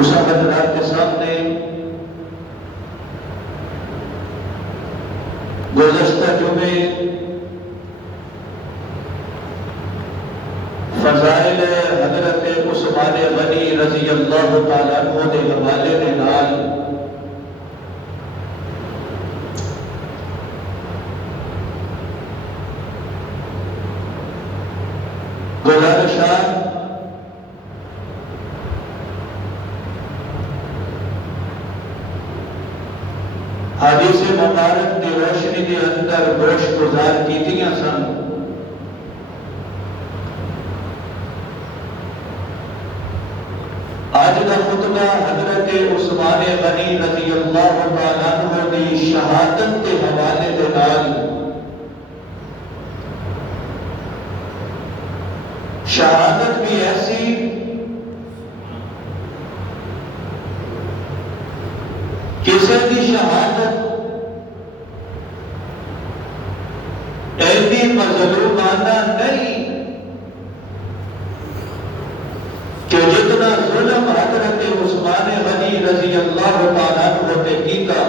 اس حضرات کے سامنے گزشتہ جمعے فضائل حضرت عثمان غنی رضی اللہ تعالیٰ عنہ کے حوالے کے نال گزارشات حدیث مبارک کی روشنی کے اندر گوش گزار کیتیاں سن۔ آج کا خطبہ حضرت عثمان غنی رضی اللہ تعالیٰ عنہ کی شہادت کے حوالے کے نال شہادت بھی ایسی کسی کی شہادت ایسی مظلومانہ نہیں کہ جتنا ظلم حضرت عثمان غنی رضی اللہ تعالیٰ عنہ نے کیتا۔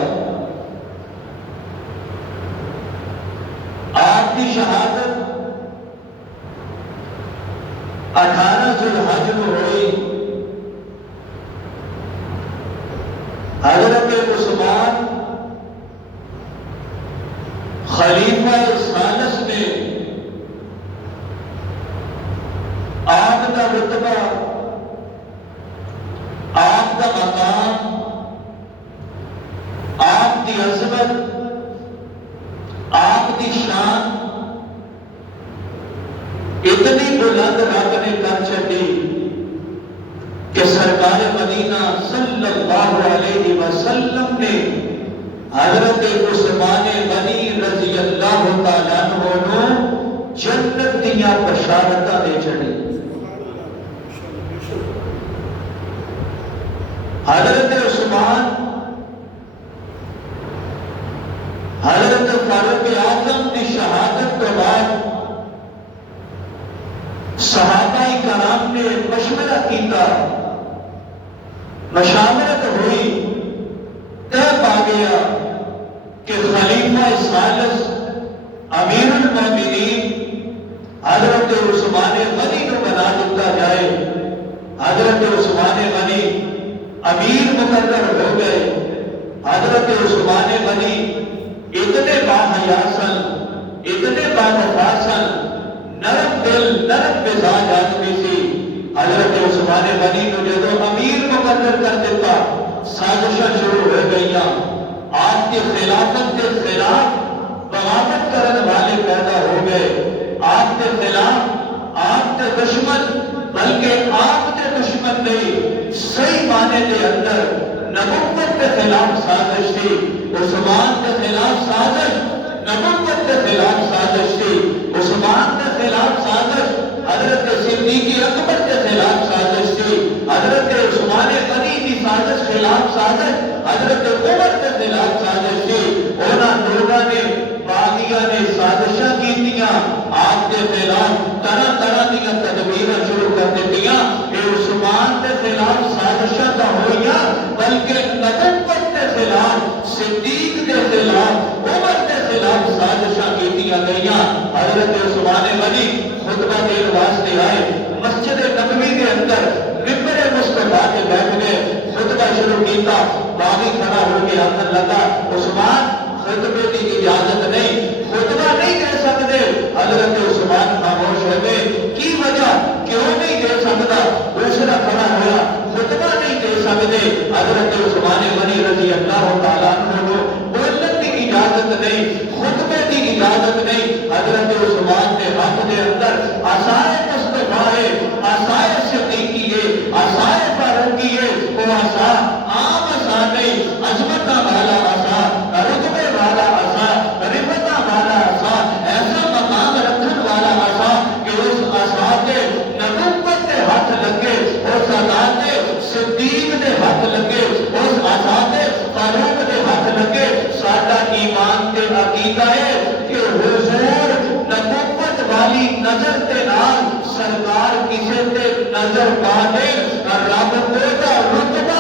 آپ کی شہادت 18 ذوالحج میں ہوئی۔ حضرت عثمان خلیفہ ثالث نے آپ کا رتبہ، آپ کا مقام، آپ کی عظمت، آپ کی شان اتنی بلند رب نے کر چکی کہ سرکار مدینہ صلی اللہ علیہ وسلم نے حضرت عثمان غنی رضی اللہ تعالیٰ عنہ کو جنت دیا بشارتاں دے چڑھی۔ حضرت عثمان حضرت فاروق اعظم کی شہادت کے بعد صحابہ کرام نے مشورہ کیتا، مشاورت ہوئی، طے پا گیا کہ خلیفہ ثالث امیر المومنین حضرت عثمان غنی کو بنا دیتا جائے۔ حضرت عثمان غنی امیر مقرر ہو گئے۔ حضرت عثمان غنی اتنے باحیا سن، اتنے باوفا سن، نرم دل نرم مزاج آدمی سی۔ حضرت عثمان غنی کو جدو امیر مقرر کر دیتا، سازشاں شروع ہو گئیاں۔ آپ کی خلافت کے خلاف بغاوت کرنے والے پیدا ہو گئے۔ آپ کے خلاف آپ کے دشمن، بلکہ آپ کے دشمن نہیں، صحیح معنی کے اندر نبوت کے خلاف سازش تھی۔ عثمان کے خلاف سازش، نبوت کے خلاف سازش تھی۔ عثمان کے خلاف سازش، حضرت صدیق اکبر کے خلاف سازش تھی۔ حضرت عثمان غنی کی سازش خلاف سازش، حضرت عمر کے خلاف سازش تھی۔ اونا لوگوں نے باغیاں نے سازشاں کیتیاں، آپ کے خلاف طرح طرح دیا تدبیراں شروع کر دیتیاں۔ اے عثمان کے خلاف سازشاں نہ ہوئیاں، بلکہ نبوت کے خلاف، صدیق کے خلاف، عمر کے خلاف سازشاں کیتیاں گئیاں۔ حضرت عثمان غنی خطبہ دیر واسطے آئے، مسجد نبوی کے اندر ممبر مصطفیٰ کے بیٹھ گئے، خطبہ شروع کیتا۔ باغی کھڑا ہو کے آخر لگا، عثمان خطبے کی اجازت نہیں، خطبہ نہیں دے سکتے۔ حضرت عثمان خاموش ہو گئے، کی وجہ کیوں نہیں دے سکتا؟ دوسرا کھڑا ہوا، خطبہ نہیں دے سکتے۔ حضرت عثمان غنی رضی اللہ تعالیٰ عنہ کو بولنے کی اجازت نہیں، خطبے کی اجازت نہیں۔ حضرت عثمان کے ہاتھ کے اندر عصائے مصطفیٰ ہے، عصائے صدیقی ہے، عصائے فاروقی ہے۔ وہ عصا عام عصا نہیں، عظمت والا عصا، رتبے والا عصا، رفعت والا عصا، ایسا مقام رکھن والا عصا کہ اس عصا کے نبوت کے ہاتھ لگے، اس عصا کے صدیق کے ہاتھ لگے، اس عصا کے فاروق کے ہاتھ لگے۔ سادہ ایمان کے عقیدہ ہے کہ حضور نبوت والی نظر کے نام سرکار کسی تے نظر پا دے، رب کو دا رتبہ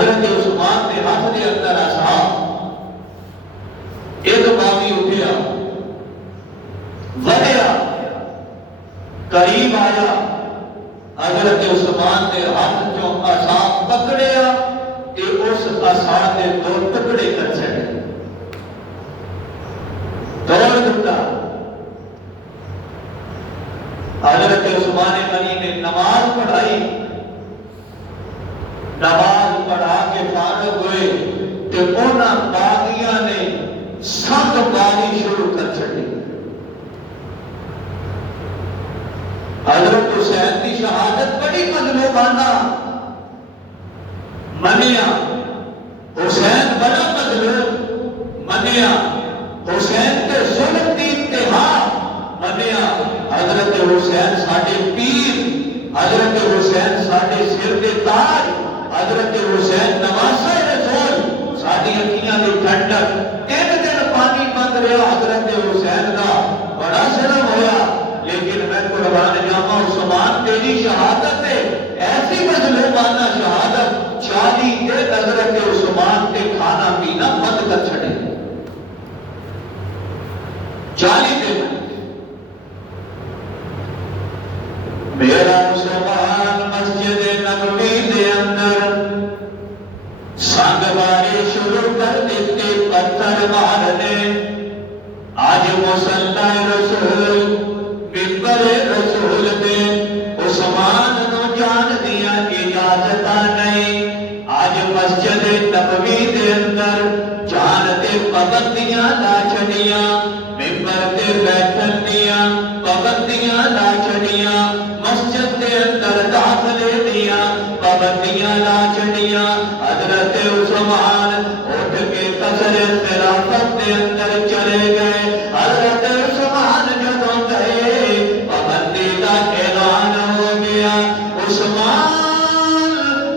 حضرت عثمان کے ہاتھ کے اندر آسا ایک باغی اٹھیا ودیا قریب آیا حضرت عثمان کے ہاتھ چوں آسا پکڑیا تے اس آسا کے دو ٹکڑے کر چھڑے توڑ دیتا حضرت عثمان غنی نے نماز پڑھائی نماز پڑھا کے فارغ ہوئے تے انہاں باغیاں نے سات باری شروع کر چھڑی حضرت حسین کی شہادت بڑی مظلومانہ منیا حسین بڑا مظلوم منیا حسین کے ظلم کی انتہا منیا حضرت حسین ساڈے پیر حضرت حسین ساڈے سر دے تاج حضرت حسین نواسہ رسول ساڈی اکھیاں دی ٹھنڈک تین دن پانی بند رہا حضرت حسین دا بڑا ظلم ہویا لیکن میں قربان جاواں عثمان تیری شہادت ہے ایسی مظلومانہ شہادت 40 دن حضرت عثمان تے کھانا پینا بند کر چھڑے 40 دن میرا عثمان مسجد نبوی دے اندر سنگ باری شروع کر دیتے پتھر مارنے آج مصلی رسول ممبر رسول دے عثمان نو جان دیا اجازت نہیں آج مسجد نبوی دے اندر جان دے پابندیاں لا چھڑیاں ممبر تے بیٹھن دیاں پابندیاں لا چھڑیاں مسجد دے اندر داخلے دیاں پابندیاں لا چھڑیاں حضرت عثمان اٹھ کے قصر خلافت دے اندر چلے گئے حضرت عثمان جدوں گئے پابندی کا اعلان ہو گیا عثمان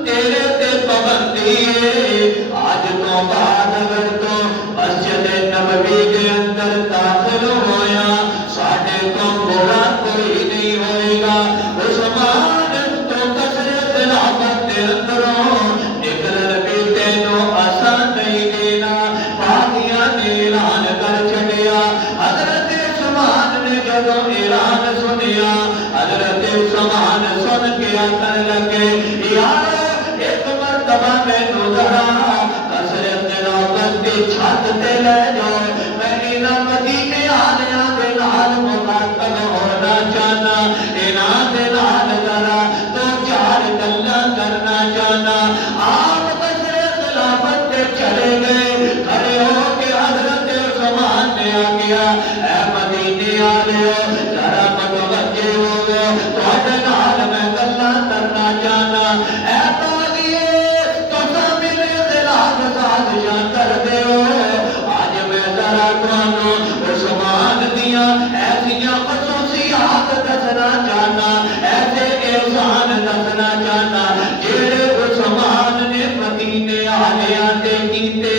تیرے تے پابندی ہے آج تو بعد اگر تو مسجد نبوی کے اندر داخل ہویا ساڈے تو برا کوئی نہیں ہوئے گا عثمان تو قصر خلافت دے اندروں نکلن بھی تینوں آسان نہیں دینا باغیاں نے اعلان کر چھڑیا حضرت عثمان نے جدوں اعلان سنیا حضرت عثمان سن کے آکھن لگے یارو ایک مرتبہ مینوں ذرا قصر خلافت دی چھت تے لے جاؤ میں انہاں مدینے والےاں دے نال مخاطب ہونا چاہنا انہاں دے نال ذرا تو چار گلاں کرنا چاہنا آپ قصر خلافت تے چلے گئے کھڑے ہو کے حضرت عثمان نے آگیا اے مدینے والےو ذرا متوجہ ہو تواڈے نال میں گلاں کرنا چاہنا اے باغیے تساں میرے خلاف سازشاں کردے ہو اج میں ذرا تانوں عثمان دیاں ایسیاں خصوصیات دسنا چاہنا ایسے احسان دسنا چاہنا جڑے عثمان نے مدینے والےاں تے کیتے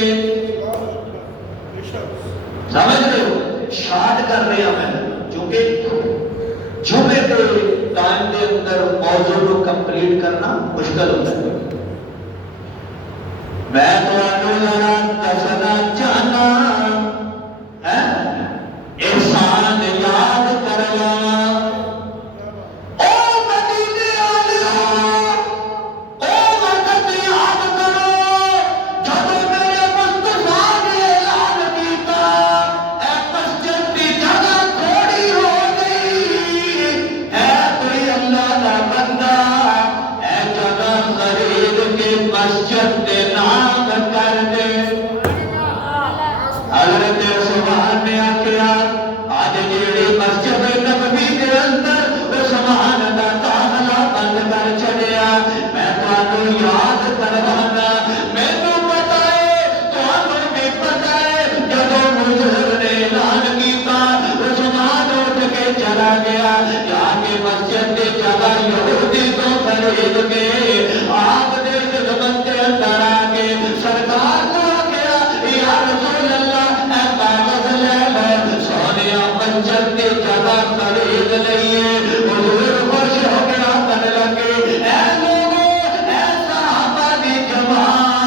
سمجھ رہے ہو شارٹ کر رہے ہیں میں کیونکہ جمعے کے ٹائم کے اندر موضوع کو کمپلیٹ کرنا مشکل ہوتا ہے میں تو ذرا دسنا چاہنا ہے احسان یاد کرنا او مدینے والےو او وقت یاد کرو جدوں میرے مصطفیٰ نے اعلان کیتا اے مسجد کی جگہ تھوڑی ہو گئی اے کوئی اللہ دا بندہ اے جگہ خرید کے مسجد دے نام کر دے حضرت عثمان نے آکھیا آج جیڑی مسجد نبوی دے اندر عثمان دا داخلہ بند کر چھڑیا میں تانوں یاد کروانا مینوں پتہ ہے تانوں بھی پتہ ہے جدوں حضور نے اعلان کیتا عثمان اٹھ کے چلا گیا جا کے مسجد دی جگہ یہودی کو خرید کے آپ نے خدمت کے اندر آ کے سرکار کو آکھیا یا رسول اللہ اے کاغذ لے لو سونیا مسجد کی جگہ خرید لئیے حضور خوش ہو کے آکھن لگے اے لوگو اے صحابہ دی جماعت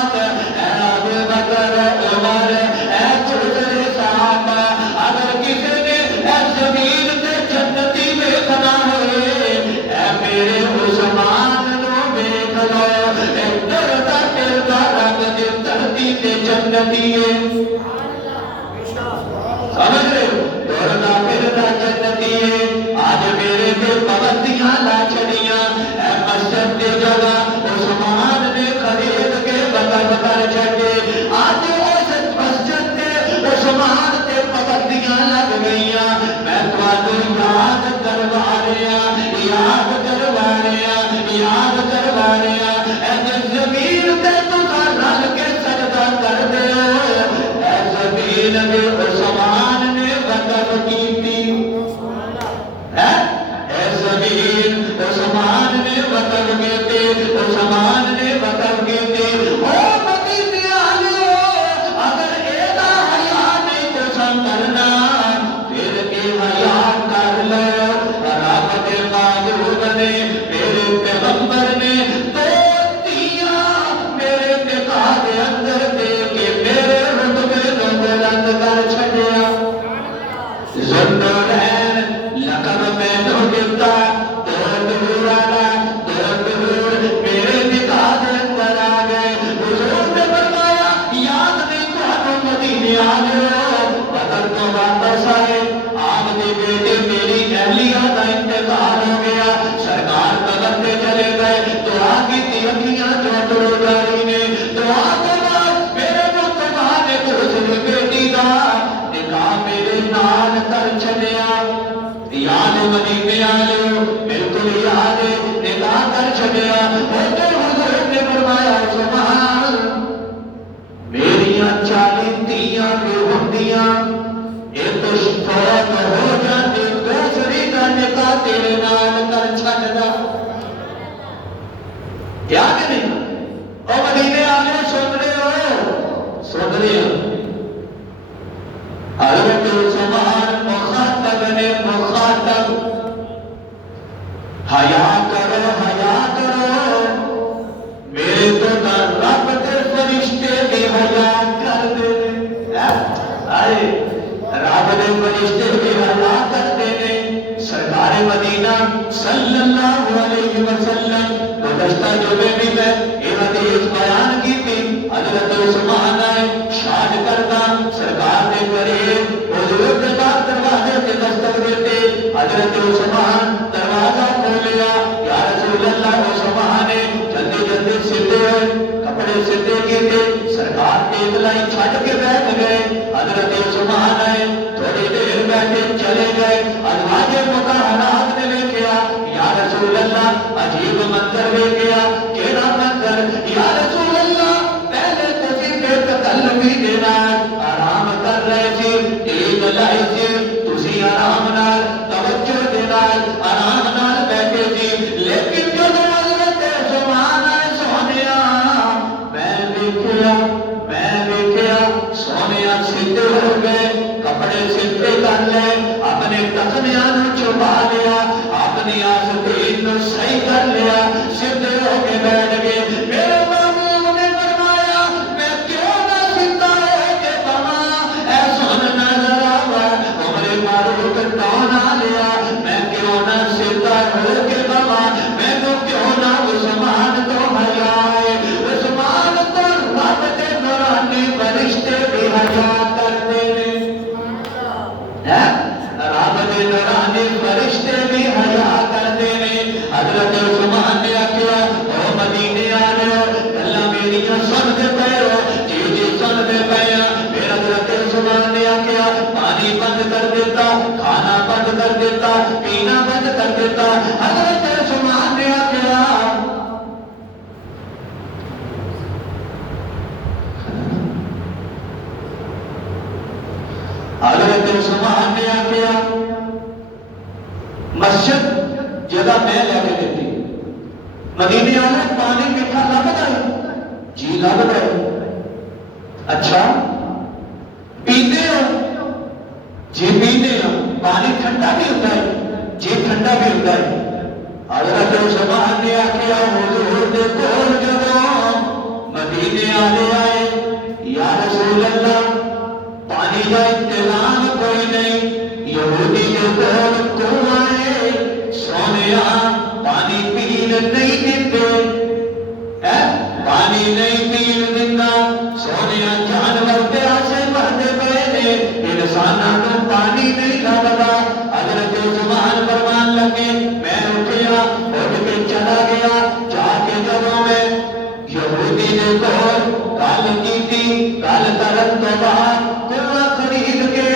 خرید کے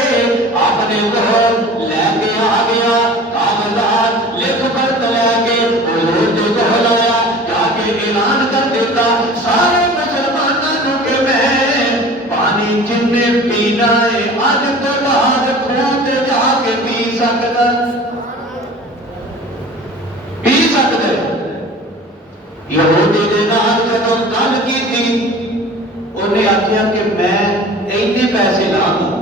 آپ نے وہ لے کے آ گیا کاغذات اعلان کر دیتا سارے مسلمانوں کہ میں پانی جن نے پینا ہے اج تو بعد خون تے جا کے پی سکتا ہے یہودی دے نال جدوں گل کیتی انہیں آخیا کہ میں اینے پیسے لاؤں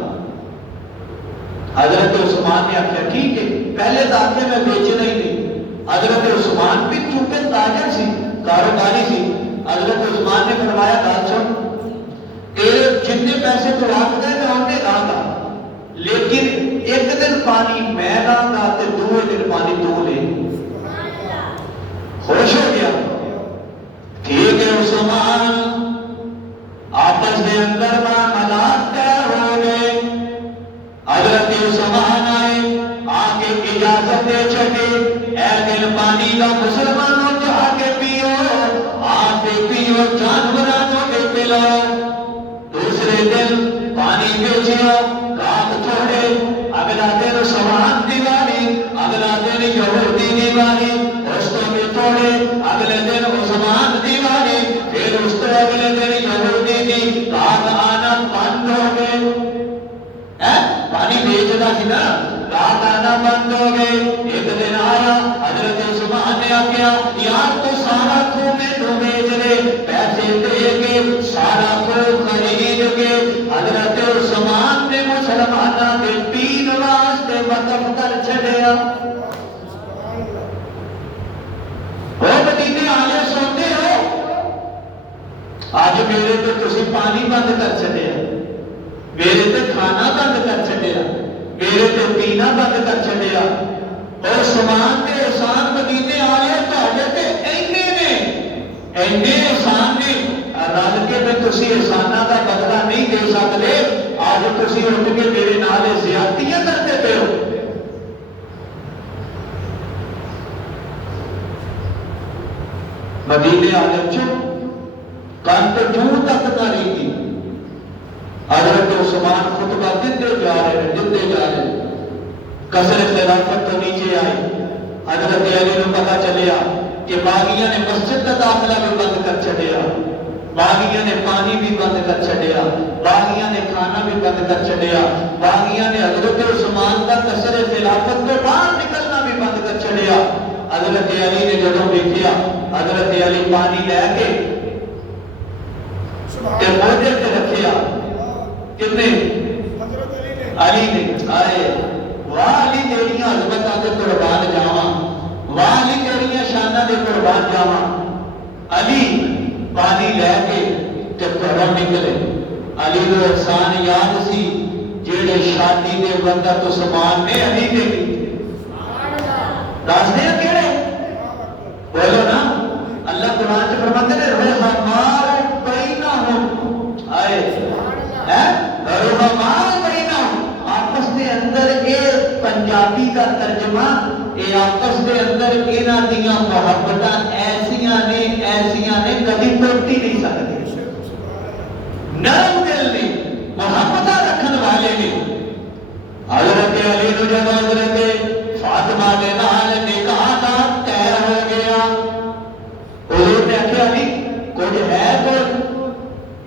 حضرت عثمان نے آخیا ٹھیک ہے پہلے تو آخیا میں بیچنا ہی نہیں حضرت عثمان بھی چونکہ تاجر سی کاروباری سی حضرت عثمان نے فرمایا گل سن تیرے جتنے پیسے تو رکھ دے میں انہیں لا گا لیکن ایک دن پانی میں لا گا تو دوسرے دن پانی تو لے خوش ہو گیا ٹھیک ہے عثمان آپس میں اندر معاملات طے ہو گئے حضرت عثمان آئے آگے اجازت دے چھٹے اے دل پانی کا مسلمانوں جا کے پیو آتے پیو جانورانوں کے پلاؤ دوسرے دن پانی بیچو رات چھوڑے اگلا دن عثمان دیواری اگلا دن یہودی دیواری اس کو بھی چھوڑے اگلے دن عثمان دیواری پھر اس کو اگلے دن یہودی دی رات آنا بند ہو گئے پانی بیچتا سی نا رات آنا بند ہو گئے ایک دن آیا حضرت عثمان نے آخیا یار تو سارا کو میں تو بیچ لے پیسے دے کے سارا کو خرید کے حضرت عثمان نے مسلمانوں کے پین واسطے وقف کر چھڑیا مدینے والے سنتے ہو اج میرے تو تسی پانی بند کر چھڑیا میرے تے کھانا بند کر چھڑیا میرے تے پینا بند کر چھڑیا اور سامان تے احسان مدینے والے تہاڈے تے اینے احسان نے رل کے میں تسی احساناں دا بدلہ نہیں دے سکدے اج تسی اٹھ کے میرے نال زیادتیاں کرتے پے ہو مدینے والے چپ کان تو جوں تک نہ رہی تھی حضرت عثمان خطبہ دیتے جا رہے قصر خلافت تو نیچے آئی حضرت علی کو پتا چلیا کہ باغیاں نے مسجد کا داخلہ بھی بند کر چھڑیا باغیاں نے پانی بھی بند کر چھڑیا باغیاں نے کھانا بھی بند کر چھڑیا باغیاں نے حضرت عثمان کا قصر خلافت کو باہر نکلنا بھی بند کر چھڑیا حضرت علی نے جدوں دیکھیا حضرت علی پانی لے کے تے موڈے تے رکھیا کتنے علی نے آئے واہ علی تیریاں عظمتاں تے قربان جاواں واہ علی تیریاں شاناں دے قربان جاواں علی پانی لے کے تے گھروں نکلے علی نو احسان یاد سی جڑے شادی دے وقت عثمان نے علی دے دس دے کیڑے بولو نا اللہ قرآن سے فرماتے ہیں رحمان بینہم آئے رحمان بینہم آپس دے اندر ایک پنجابی کا ترجمہ اے آپس دے اندر انہاں دیاں محبتاں ایسیاں نے کبھی ٹوٹی نہیں سکتی نرم دل نے محبتاں رکھن والے نے حضرت علی نو جب حضرت فاطمہ دے نال نکاح دا طے ہو گیا حضور نے آخیا علی کچھ ہے تو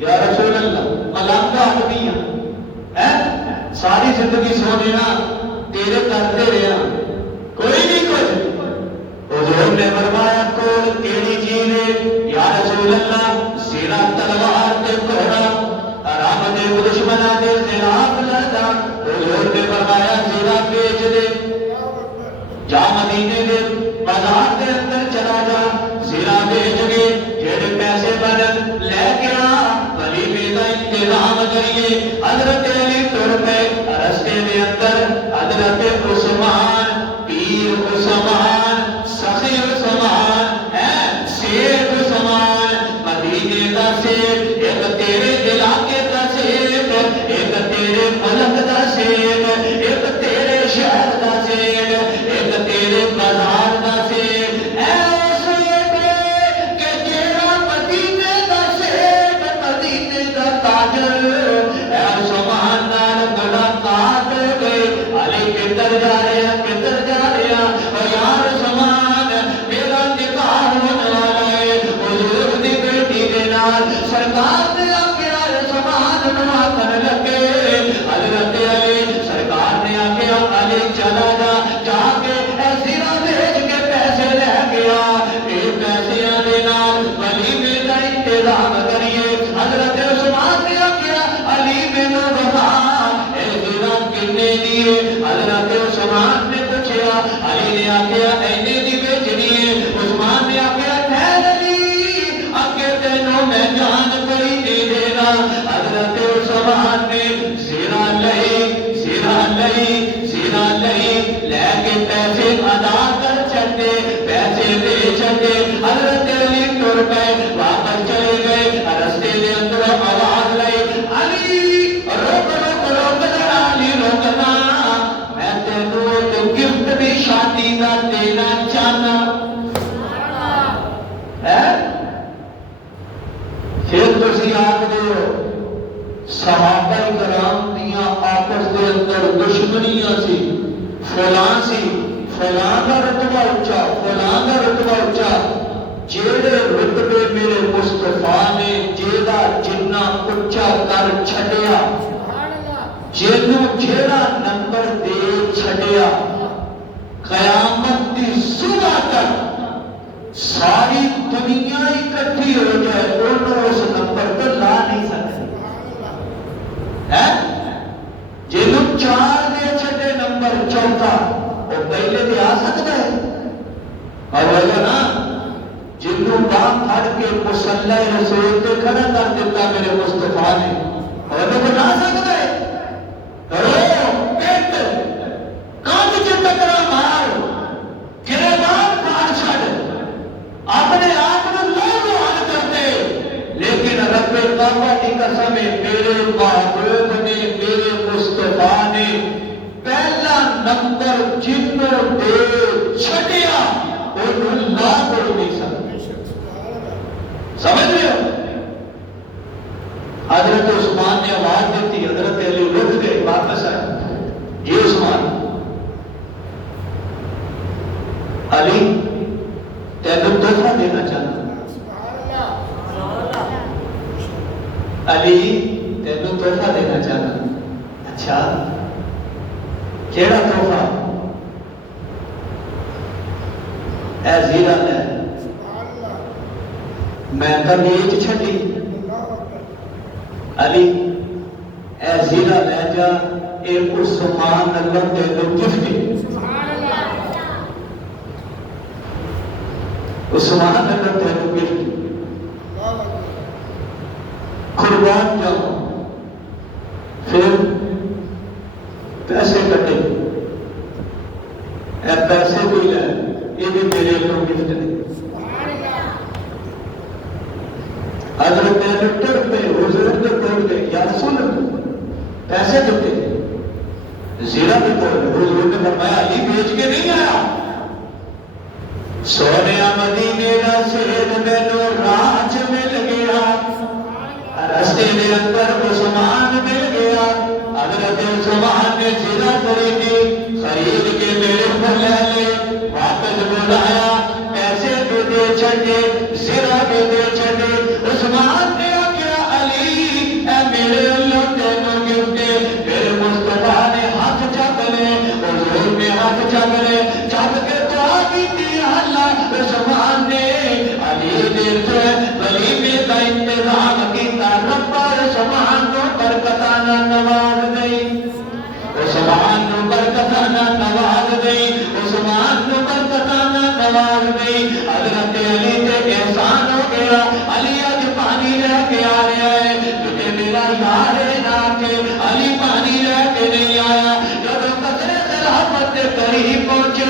یا رسول اللہ ملامتہ آدمی ہے ساری زندگی سونے نا تیرے کرتے رہا کوئی نہیں کچھ حضور نے فرمایا کول کیڑی چیز ہے یا رسول اللہ سینا تلوار تے گھوڑا رب دے دشمناں دے خلاف لڑدا حضور نے فرمایا سینا بیچ دے جا مدینے دے بازار دے اندر چلا جا سینا بیچ کے جڑے پیسے بنن لے کے آ غریبی دا انتظام کریے حضرت علی ٹر پے رستے دے اندر حضرت عثمان پیر عثمان سخی عثمان شیخ عثمان مدینے دا شیخ ایک تیرے علاقے دا شیخ ایک تیرے ملک دا شیخ ایک تیرے شہر دا شیخ ایک تیرے بازار دا شیخ ایسے کہ جیڑا مدینے دا شیخ مدینے دا تاجر اے عثمان نال ملاقات ہو گئی علی کدھر جا رہے ہیں کدھر جا رہے ہیں اور یا عثمان میرا نکاح ہونے والا ہے حضور پیسے ادا کر چھڈے، پیسے دے چھڈے، حضرت علی ٹر پئے، واپس چلے گئے، رستے دے اندر آواز لائی، علی روک روک روک ذرا، علی روکنا، میں تینوں ایک گفٹ بھی شادی کا دینا چاہنا ہے۔ پھر تسی آکھ دیو صحابہ کرام دیاں آپس دے اندر دشمنیاں سی، فلاں دا رتبہ اچا، فلاں دا رتبہ اچا، جیڑے رتبے میرے مصطفیٰ نے جیڑا جنہ اچا کر چھڈیا، جنوں جیڑا نمبر دے چھڈیا، قیامت دی صبح تک ساری دنیا اکٹھی ہو جائے انہوں اس نمبر پر لا نہیں سکتے ہے۔ جنوں 4 دے چھڈے نمبر چوتھا، وہ پہلے بھی آ سکتا ہے، اور وجہ نا جنوں بام پھڑ کے مصلی رسول تے کھڑا کر دیتا میرے مصطفیٰ نے، اور وہ بنا سکتا ہے، کرو پیٹ کانچ چٹکرا مار گریبان پھاڑ چھڑ، اپنے آپ میں لوگ حل کرتے، لیکن رب کعبہ کی قسم ہے میرے محبوب نے، میرے مصطفیٰ نے پہلا نمبر جنوں دے چھٹیا انہوں لا کوئی نہیں سکتا۔ سمجھ رہے ہو؟ حضرت عثمان نے آواز دیتی، حضرت علی رک گئے، واپس آئے، یہ عثمان علی تینوں تحفہ دینا چاہتا، علی تینوں تحفہ دینا چاہتا، اچھا کیڑا تحفہ؟ اے زیرہ لے، میں تو بیچ چھٹی، علی اے زیرہ لے جا، ایک عثمان اللہ تینوں گفٹ، عثمان اللہ تینوں گفٹ، قربان جاؤ، پھر پیسے کٹے، اے پیسے بھی لے، یہ بھی میرے لوگ گفٹ نہیں۔ حضرت ٹر پہ حضور نے بول گئے یا رسول اللہ پیسے کتے، زیرہ بھی بول گئے، حضور نے فرمایا علی بیچ کے نہیں آیا، سونے مدینے دا سید مینوں راج مل گیا، رستے دے اندر عثمان مل گیا، حضرت عثمان نے زیرہ خریدی، خرید کے میرے پر لے لے، واپس بلایا، پیسے بھی دے چھڈے، زیرہ بھی دے چھڈے، عثمان نے کیا علی اے میرے اللہ تینوں گفٹے، میرے مصطفیٰ نے ہاتھ چک لے، حضور نے ہاتھ چک لے، چک کے دعا کی تھی اللہ، عثمان نے علی نے ولی میں کا انتظام کیتا، ربا عثمان کو برکتانا نواز دئی، عثمان کو برکتانا نواز دئی، عثمان کو برکتانا نواز دئی، حضرت علی تے احسان ہو گیا، علی آج پانی لے کے آ رہا ہے، تجھے میرا یار ہے نا کہ علی پانی لے کے نہیں آیا، جب قصر خلافت کے قریب پہنچے،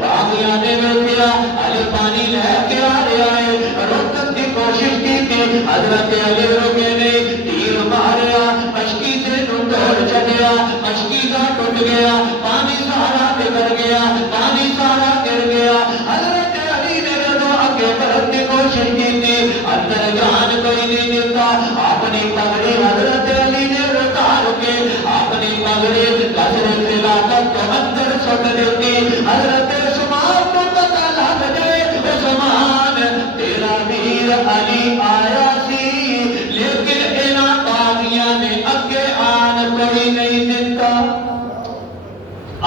باغیاں نے کیا علی پانی لے کے آ رہا ہے، روکنے کی کوشش کی تھی، حضرت علی روکے نہیں، تیر ماریا، مشکی سے توڑ چڑھیا، مشکی کا ٹوٹ گیا، پانی سارا بگڑ گیا، پانی سارا گر گیا، حضرت علی نے جو آگے بڑھنے کی کوشش کی تھی، اندر جان کوئی نہیں دیتا، اپنی پگڑی حضرت علی نے اتار کے اپنی پگڑی قصر خلافت کو اندر سٹ دیتی، حضرت عثمان کو پتہ لگ گئے، عثمان تیرا ویر علی آیا سی، لیکن انہاں باغیاں نے اگے آن کوئی نہیں دیتا،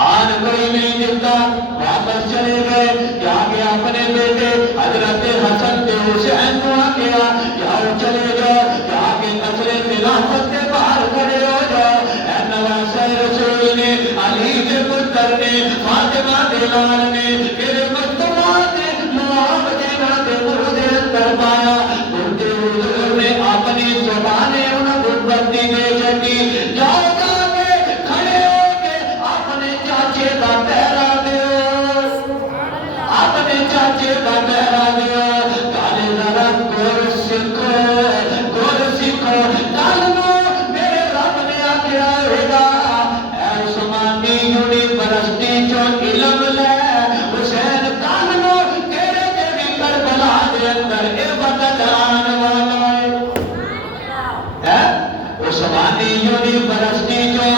آن کوئی نہیں دیتا، واپس چلے گئے، جا کے اپنے بیٹے حضرت حسن کے حسین کو آگیا، جاؤ چلے جاؤ، جا کے قصر خلافت کے باہر کھڑے ہو جاؤ، اے نواسہ رسول نے، علی کے پتر نے، فاطمہ دلال نے، میرے مصطفیٰ نے، معاذ جنہ کے مرد اندر پایا، مرد حضور نے اپنی زبانیں انہیں گنبتی دے چکی، جاؤ جا کے کھڑے ہو کے اپنے چاچے کا پہرا دیو، چاچے کا پہرا دیا کالے ذرا گور سکھو کل نو میرے رب نے آخیا ہوگا اے عثمانی یونیورسٹی چو علم لے حسین کل نو تیرے تیری کربلا دے اندر اے وقت آن والا ہے عثمانی یونیورسٹی چو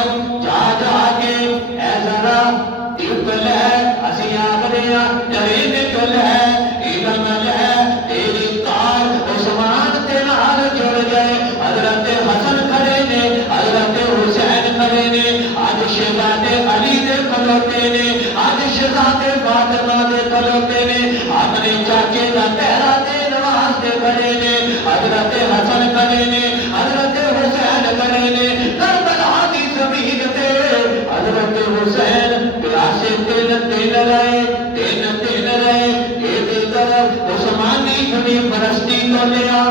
جا جا کے اے ذرا ٹپ لے اسی آگریا جرین چل ہے علم لے تیری تار عثمان تے نال جڑ جائے حضرت حسن کھڑے نے حضرت حسین کھڑے نے آج شہزاد علی دے کھلوتے نے آج شہزاد فاطمہ دے کھلوتے نے اپنے چاچے دا پہرا دین واسطے کھڑے نے حضرت حسن کھڑے نے حضرت حسین کھڑے نے کربلا دی زمین تے حضرت حسین پیاسے تین رہے ایک طرف عثمانی یونیورسٹی کو لیا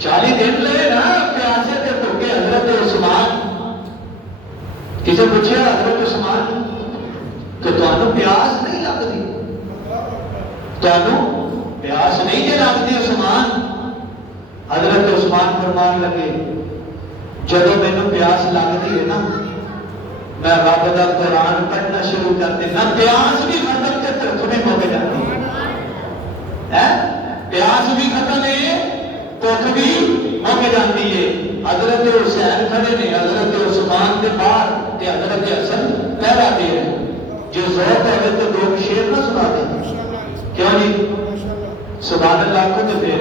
40 دن لے نا پیاسے تے بھوکے حضرت عثمان کسے پوچھے حضرت عثمان تو تانوں پیاس نہیں لگتی تانوں پیاس نہیں جے لگتی عثمان حضرت عثمان فرمان لگے جدو مینوں پیاس لگتی ہے نا میں رب دا قرآن پڑھنا شروع کر دینا پیاس بھی ختم تے بھوک بھی مک جاتی ہے پیاس بھی ختم ہے بھوک بھی مک جاتی ہے حضرت حسین کھڑے نے حضرت عثمان کے باہر تے حضرت حسن پہرا دے رہے جو ذوق ہے تو دو شعر نہ سنا دیں کیوں جی سبحان اللہ کو تو پھر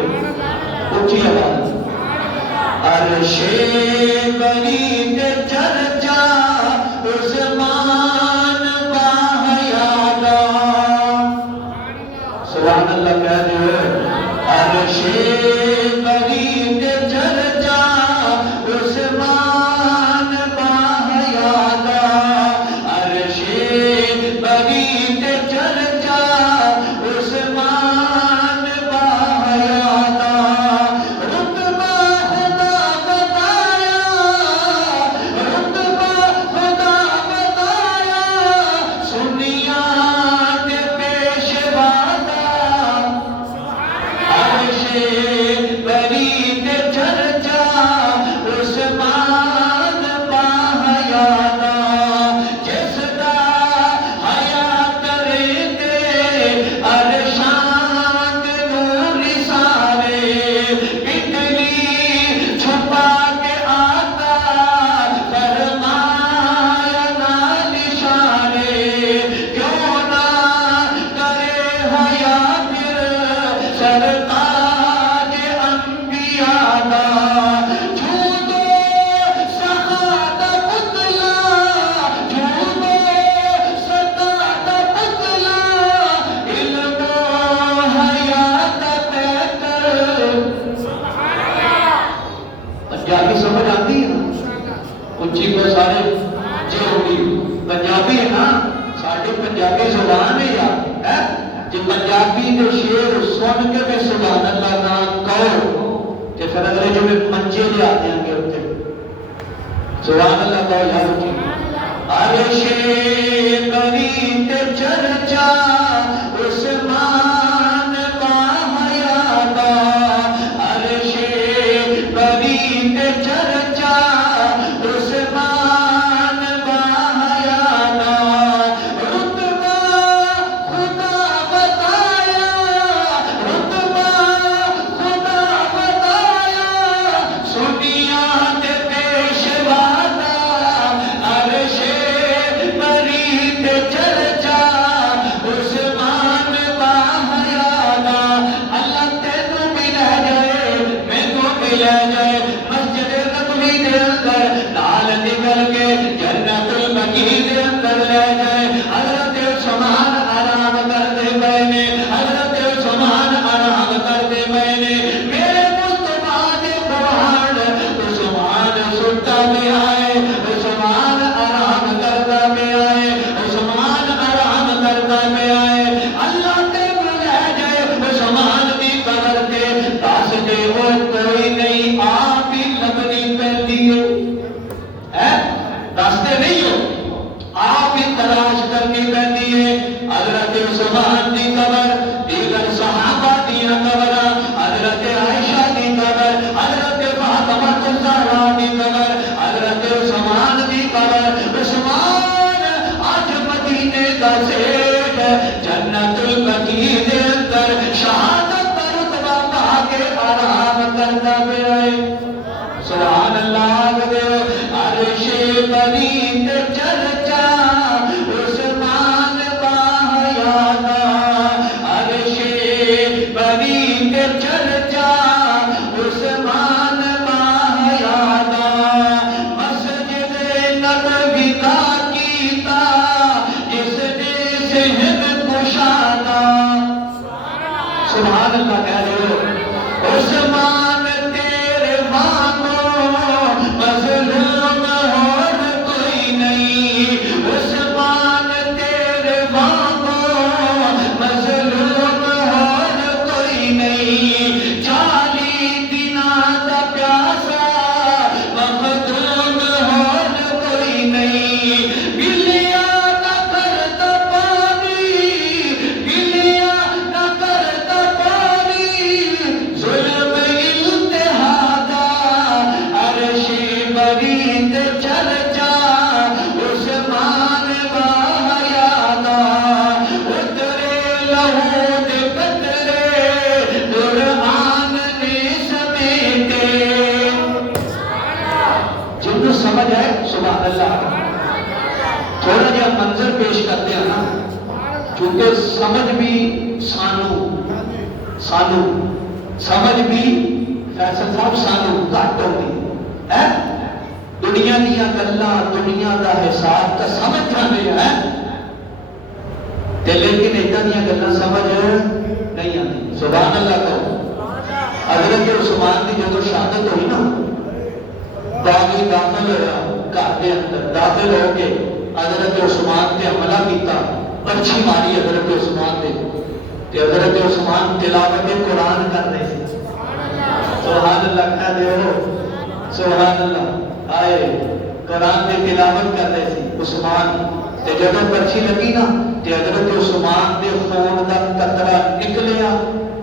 اونچی آواز عرش بری تے چرچا عثمان باحیادا سبحان اللہ کہہ دے عرش بری تے چرچا عثمان باحیادا عرش بری تے چرچا عثمان باحیادا رتبہ خدا بتایا سنیا کے پیشوادا عرش بری تے چرچا عثمان باحیادا جس دا حیا کرے تے عرشان نور سارے بجلی چھپا کے آتا فرمایا نا نشانے کیوں نہ کرے حیا پھر سرتاج انبیاء دا جھوٹو سخا دا پتلا جھوٹو ستا دا پتلا علم و حیا دا پیکر پنجابی سمجھ آتی ہے اونچی کو سارے جی ہوگی پنجابی ہے نا ساڑھے پنجابی زبان ہے یا جی پنجابی کے شعر سن کے میں سبحان اللہ نام کہو کہ پھر اگلے جو میں منچے لے آتے ہیں گے ہوتے سبحان اللہ کہو یا ہوگی عرش بری تے چرچا عثمان باحیادا عرش بری تے چرچا عثمان باحیادا رتبہ خدا بتایا سنیا تے پیشوادا عرش بری تے چرچا حضرت عثمان دی قبر، دیگر صحابہ دیا قبر، حضرت عائشہ دی قبر، حضرت فاطمہ الزہرا دی قبر، حضرت عثمان دی قبر۔ عثمان آج مدینے دا سیٹ جنت البقیع دے اندر شہادت دا رتبہ پا کے آرام کرتا پیا ہے۔ سبحان اللہ دیو عرش بری تے چرچا عثمان باحیانا، عرش بری تے چرچا عثمان باحیانا، مسجد نبوی دا کیتا جس نے ذہن کشانا۔ سبحان اللہ کہہ رہے ہو عثمان تیرے وانگو مظلوم اور کوئی نہیں، عثمان تیرے وانگو مظلوم اور کوئی نہیں، 40 دناں دا پیاسا مخدوم اور کوئی نہیں، بلیاں نہ کرتا پانی، بلیاں نہ کرتا پانی، ظلم انتہا دا، عرش بری تے چرچا عثمان باحیانا، اترے لہو دے قطرے قرآن نے سمیٹے۔ جن کو سمجھ ہے سبحان اللہ، تھوڑا جہا منظر پیش کرتے ہیں نا، کیونکہ سمجھ بھی سانو سمجھ بھی فیصل صاحب سانو گھٹ ہوگی ہے، دنیا دیا گلاں دنیا دا حساب تا سمجھ جانے ہیں تے لیکن ایدہ دیا گلاں سمجھ نہیں آتی۔ سبحان اللہ کہو۔ حضرت عثمان دی جو شہادت ہوئی نا، باغی داخل ہوا گھر دے اندر، داخل ہو کے حضرت عثمان تے حملہ کیتا، پرچھی ماری حضرت عثمان دے کہ حضرت عثمان تلاوت قرآن کر رہے تھے۔ سبحان اللہ کہہ دے ہو، سبحان اللہ، آئے قرآن دے تلاوت کر رہے تھے عثمان تے جب پرچھی لگی نا تے حضرت عثمان دے خون دا قطرہ نکلیا،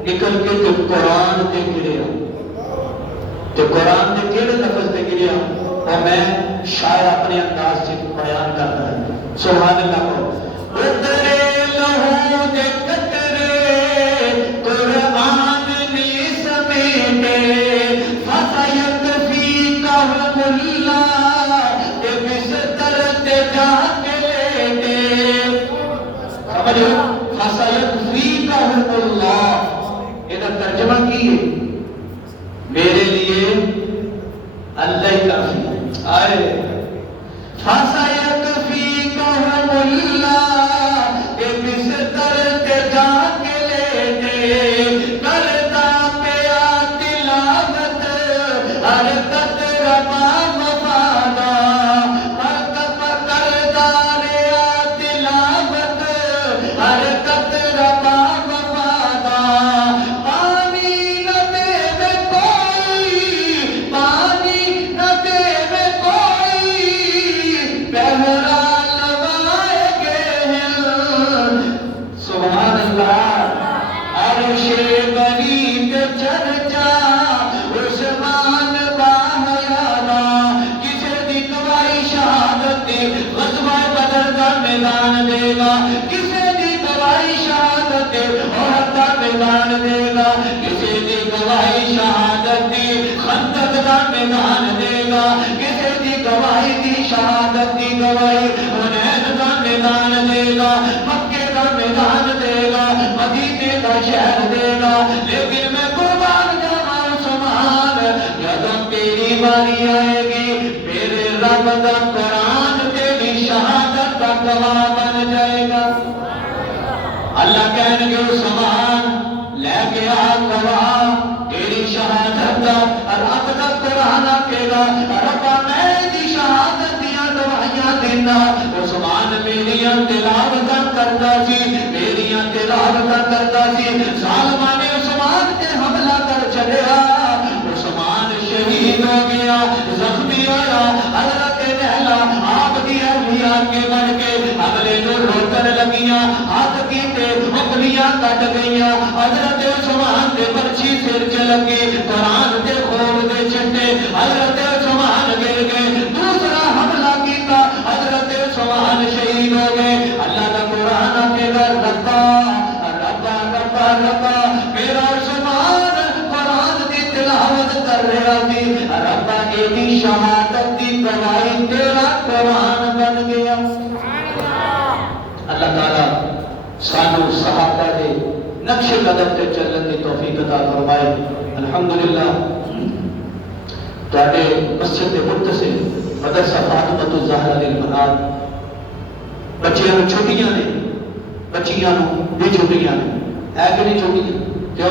نکل کے تے قرآن تے گریا، تے قرآن دے کیڑے لفظ تے گریا اور میں شاید اپنے انداز سے بیان کرتا ہے۔ سبحان اللہ کو اترے لہو دے قطرے قرآن نے سمیٹے، فَسَيَكْفِيكَهُمُ اللَّهُ کہ بستر تے جا کے لیٹے۔ سمجھو فَسَيَكْفِيكَهُمُ اللَّهُ، یہ ترجمہ کی ہے میرے لیے اللہ ہی کافی ہے۔ آئے فَسَيَكْفِيكَهُمُ اللَّهُ کہ بستر تے جا کے لیٹے، کرتا پیا تلاوت ہر قطرہ مفادا، کرتا ریا تلاوت ہر قطرہ مفادا، پانی نہ دے کوئی، پانی نہ دے کوئی، پہرا لوائے گے ہیں۔ سبحان اللہ، عرش بری تے چرچا عثمان باحیانا، کسے دی گواہی شہادت دی غزوہ بدر دا میدان دے گا، کسے دی گواہی شہادت دی احد دا میدان دے گا، کسے دی گواہی شہادت دی خندق دا میدان دے گا، کسے دی گواہی دی شہادت دی گواہی حنین دا میدان دے گا، مکے دا میدان دے گا، مدینے دا شہر دے گا، لیکن میں قربان جانا عثمان، جب تیری باری آئے گی میرے رب دا قرآن تیری شہادت کا گواہ بن جائے گا۔ اللہ کہنے گے عثمان لے کے آ گواہ تیری شہادت دا، رب دا قرآن آکے گا، ربا میں دی شہادت دیا گواہیاں دینا۔ عثمان میریاں تلاوتاں کرتا سی، میریاں تلاوتاں کرتا سی، ظالماں نے عثمان تے حملہ کر چلیا، عثمان شہید ہو گیا، زخمی ہویا، حضرت نہلا آپ کی اہلیہ کے بڑھ کے حملے نو روکن لگیاں، ہاتھ کی پٹ گئی حضرت عثمان دے پرچی سر چ لگی قرآن دے خوب دے چٹے حضرت عثمان گر گئے دوسرا حملہ کیتا حضرت عثمان شہید ہو گئے اللہ کا قرآن کے گھر ربا ربا ربا ربا میرا عثمان قرآن کی تلاوت کر رہا تھی ربا ایدی شہادت کی گواہی تیرا قرآن بن گیا اللہ تعالیٰ سانو صحابہ دے نقش قدم تے چلن کی توفیق عطا فرمائے الحمدللہ تواڈے مسجد دے متصل مدرسہ فاطمہ الزہرا للبنات بچیاں نوں چھٹیاں نے بچیاں نوں بھی چھٹیاں نے ہے کہ نہیں چھٹیاں کیوں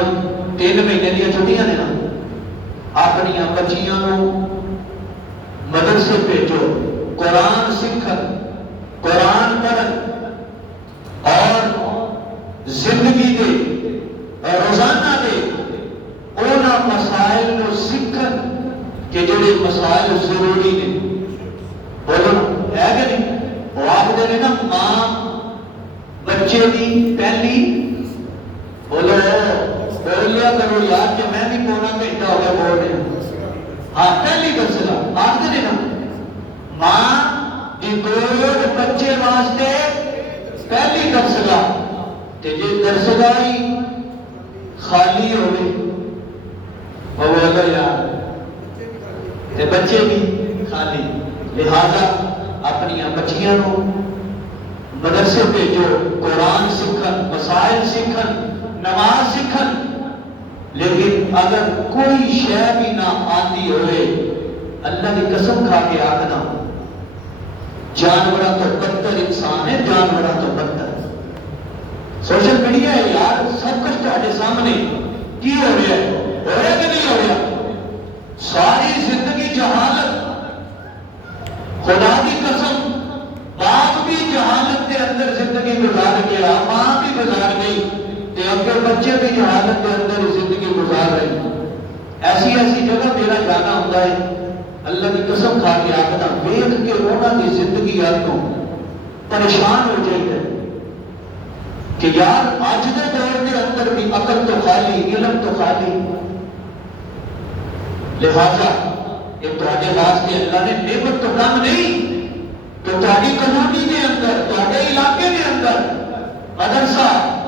3 مہینے دی چھٹیاں نے نا اپنی بچیاں نوں مدرسے بھیجو قرآن سیکھن قرآن پڑھن اور زندگی دے روزانہ دے اونا مسائل نو سیکھن کہ جڑے مسائل ضروری نے بولو ہے کہ نہیں وہ آپ دے نا ماں بچے دی پہلی بولو بول لیا کرو یار کہ میں بھی پونا گھنٹہ ہو گیا بول رہے ہیں ہاں پہلی درسگاہ آپ دے نا ماں دی کوئی بچے واسطے پہلی درسگاہ تے جے درسگاہ ہی خالی ہوئے وہ بولو یار تے بچے بھی خالی لہذا اپنی بچیاں نو مدرسے بھیجو قرآن سیکھن مسائل سیکھن نماز سیکھن لیکن اگر کوئی شے بھی نہ آتی ہوئے اللہ کی قسم کھا کے آخنا جانوراں تو بدتر انسان ہے جانوراں تو بدتر سوشل میڈیا ہے یار سب کچھ تہاڈے سامنے کی ہو رہا ہے ہو رہا کہ نہیں ہو رہا ساری زندگی جہالت خدا کی قسم باپ بھی جہالت کے اندر زندگی گزار گیا ماں بھی گزار گئی تے اگر بچے بھی جہالت کے اندر زندگی گزار رہے ایسی ایسی جگہ میرا جانا ہوتا ہے اللہ کی قسم کھا کے آخنا ویکھ کے انہوں کی زندگی کو پریشان ہو جائے کہ یار آج کے دور کے اندر بھی عقل تو خالی علم تو خالی لہذا یہ تواڈے واسطے اللہ نے نعمت تو کم نہیں تو تواڈی کمیونٹی کے اندر تواڈے علاقے کے اندر مدرسہ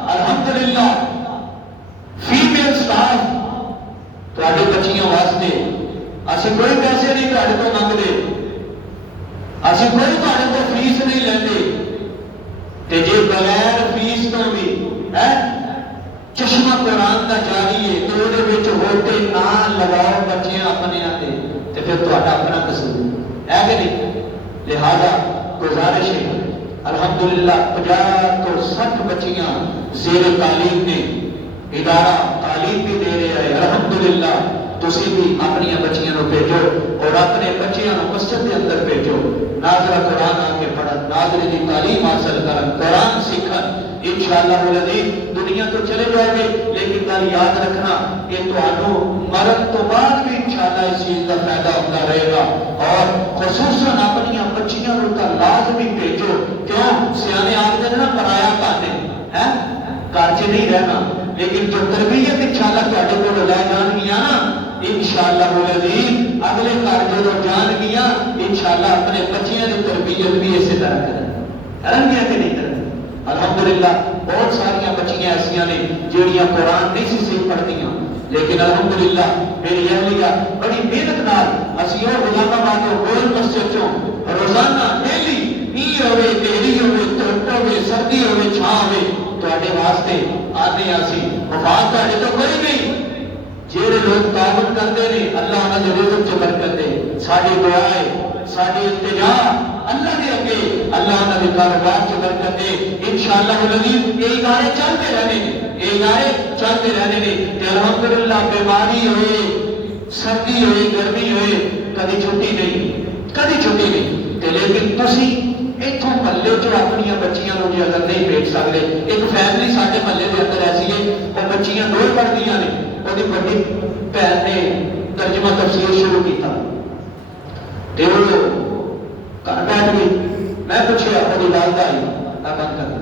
الحمدللہ فیمیل سٹاف تواڈے بچیاں واسطے اسی کوئی پیسے نہیں تواڈے تو منگدے اسی کوئی تواڈے تو فیس نہیں لیندے تے جے بغیر فیس تو بھی ہے چشمہ قرآن کا جاری ہے تو دے وچ ہوتے نہ لگاؤ بچیاں اپنے آتے تے پھر تہاڈا اپنا قصور ہے کہ نہیں لہذا گزارش ہے الحمدللہ 50 تو 60 بچیاں زیر تعلیم نے ادارہ تعلیم بھی دے رہے ہیں الحمدللہ تسی بھی اپنی بچیاں نو بھیجو اور اپنے بچیاں نو مسجد کے اندر بھیجو ناظرہ قرآن آ کے پڑھن ناظرے دی تعلیم حاصل کرن قرآن سیکھن انشاءاللہ العزیز دنیا تو چلے جائے گے لیکن گل یاد رکھنا کہ تہانوں مرن تو بعد بھی انشاءاللہ اس چیز کا فائدہ ہوتا رہے گا اور خصوصاً اپنی بچیاں نو تا لازمی بھیجو کیوں سیانے آخر نا پرایا کاتے ہیں گھر چ نہیں رہنا لیکن جو تربیت انشاءاللہ تہاڈے کول لے جان گیا نا انشاءاللہ العزیز اگلے گھر جدوں جان گیا انشاءاللہ اپنے بچیاں کی تربیت بھی اسی طرح کرن گیا کہ نہیں کرن الحمدللہ بہت ساری بچیاں ایسیاں نے جہاں قرآن نہیں سی پڑھدیاں لیکن الحمدللہ میری اہلیہ بڑی محنت نال اسی وہ غلام آباد گول مسجد چوں روزانہ ڈیلی نیل ہوے تیری ہوے دھوپ ہوے سردی ہوے چھاں ہوے تواڈے واسطے آتے اسی مفاد تواڈے تو کوئی نہیں جہے لوگ تعاون کرتے ہیں اللہ انہاں دے رزق چ برکت دے ساری دعا ہے ساری التجا اللہ دے اگے اللہ انہاں دے کاروبار چ برکت دے انشاءاللہ العزیز یہ ادارے چلتے رہنے یہ ادارے چلتے رہنے نے تے الحمدللہ بیماری ہوئے سردی ہوئے گرمی ہوئے کدی چھٹی نہیں تے لیکن تسی اتوں محلے چ اپنی بچیاں نو جے اگر نہیں بھیج سکتے ایک فیملی سارے محلے کے اندر ایسی ہے وہ بچیاں دو پڑھدیاں نے وہ بڑی بہن نے ترجمہ تفسیر شروع کیتا تے وہ گھر بیٹھ گئی میں پوچھا وہ والدہ آئی بند کر